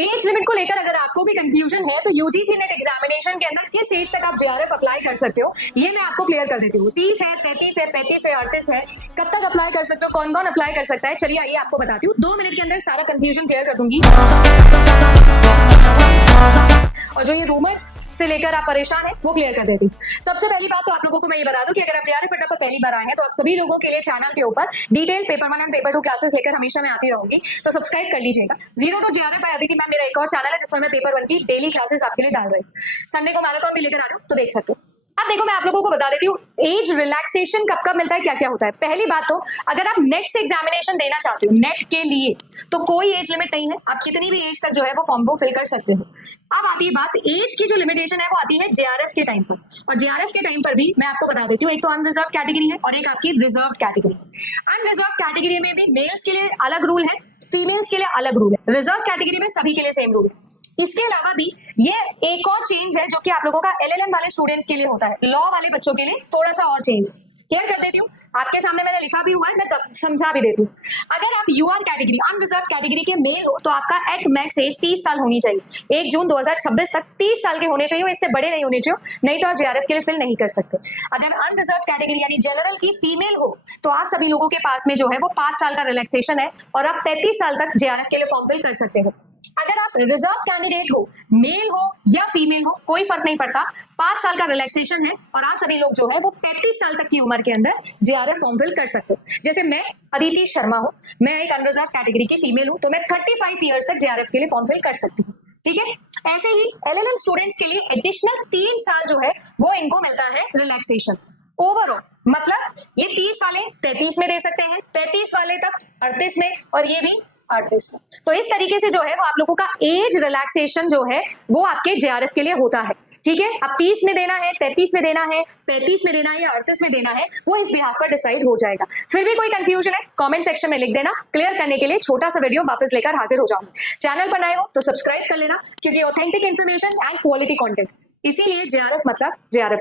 Age limit को लेकर अगर आपको भी कंफ्यूजन है तो यूजीसी नेट एग्जामिनेशन के अंदर किस एज तक आप जेआरएफ अप्लाई कर सकते हो ये मैं आपको क्लियर कर देती हूँ। 30 है, 33 है, 35 है, 38 है, कब तक अप्लाई कर सकते हो, कौन कौन अप्लाई कर सकता है, चलिए आइए आपको बताती हूँ। 2 मिनट के अंदर सारा कंफ्यूजन क्लियर कर दूंगी। और जो ये रूमर्स से लेकर आप परेशान हैं वो क्लियर कर देती हूँ। सबसे पहली बात तो आप लोगों को मैं ये बता दूं कि अगर आप जेआरएफ अड्डा पर पहली बार आए हैं तो आप सभी लोगों के लिए चैनल के ऊपर detail paper 1 and paper 2 classes लेकर हमेशा मैं आती रहूंगी, तो सब्सक्राइब कर लीजिएगा। Zero to JRF by Aditi ma'am मेरा एक और चैनल है जिसमें मैं पेपर 1 की डेली क्लासेस आपके लिए डाल रही हूँ। संडे को मैराथन भी लेकर आ रहा हूँ तो देख सकते हो। अब देखो मैं आप लोगों को बता देती हूँ एज रिलैक्सेशन कब कब मिलता है, क्या क्या होता है। पहली बात तो अगर आप नेट से एग्जामिनेशन देना चाहते हो नेट के लिए तो कोई एज लिमिट नहीं है, आप कितनी भी एज तक जो है वो फॉर्म को फिल कर सकते हो। अब आती है बात एज की जो लिमिटेशन है वो आती है जेआरएफ के टाइम पर, और जेआरएफ के टाइम पर भी मैं आपको बता देती हूँ एक तो अनरिजर्व कैटेगरी है और एक आपकी रिजर्व कैटेगरी। अनरिजर्व कैटेगरी में भी मेल्स के लिए अलग रूल है, फीमेल्स के लिए अलग रूल है, रिजर्व कैटेगरी में सभी के लिए सेम रूल है। इसके अलावा भी ये एक और चेंज है जो कि आप लोगों का एलएलएम वाले स्टूडेंट्स के लिए होता है, लॉ वाले बच्चों के लिए थोड़ा सा और चेंज क्लियर कर देती हूँ। आपके सामने मैंने लिखा भी हुआ है, मैं तब समझा भी देती हूँ। अगर आप यूआर कैटेगरी अनरिजर्व कैटेगरी के मेल हो तो आपका एट मैक्स एज 30 साल होनी चाहिए। 1 जून 2026 तक 30 साल के होने चाहिए, इससे बड़े नहीं होने चाहिए, नहीं तो आप जेआरएफ के लिए फिल नहीं कर सकते। अगर अनरिजर्व कैटेगरी यानी जनरल की फीमेल हो तो आप सभी लोगों के पास में जो है वो 5 साल का रिलैक्सेशन है और आप 33 साल तक जेआरएफ के लिए फॉर्म फिल कर सकते हो। अगर आप रिजर्व कैंडिडेट हो, मेल हो या फीमेल हो कोई फर्क नहीं पड़ता, 5 साल का रिलैक्सेशन है और आप सभी लोग जो है वो 35 साल तक की उम्र के अंदर जेआरएफ फॉर्म फिल कर सकते हो। जैसे मैं अदिति शर्मा हूं, मैं एक अनरिजर्व कैटेगरी की फीमेल हूं तो मैं 35 ईयर्स तक जेआरएफ के लिए फॉर्म फिल कर सकती हूँ। ठीक है, ऐसे ही एलएलएम स्टूडेंट्स के लिए एडिशनल 3 साल जो है वो इनको मिलता है रिलैक्सेशन ओवरऑल। मतलब ये 30 वाले 33 में दे सकते हैं, 35 वाले तक 38 में और ये भी 38 में। तो इस तरीके से जो है वो आप लोगों का एज रिलैक्सेशन जो है वो आपके जेआरएफ के लिए होता है। ठीक है, अब 30 में देना है, 33 में देना है, 35 में देना है या 38 में देना है वो इस बिहाफ पर डिसाइड हो जाएगा। फिर भी कोई कंफ्यूजन है कमेंट सेक्शन में लिख देना, क्लियर करने के लिए छोटा सा वीडियो वापस लेकर हाजिर हो जाऊंगी। चैनल पर नए हो तो सब्सक्राइब कर लेना क्योंकि authentic information and quality content, इसीलिए जेआरएफ मतलब जेआरएफ।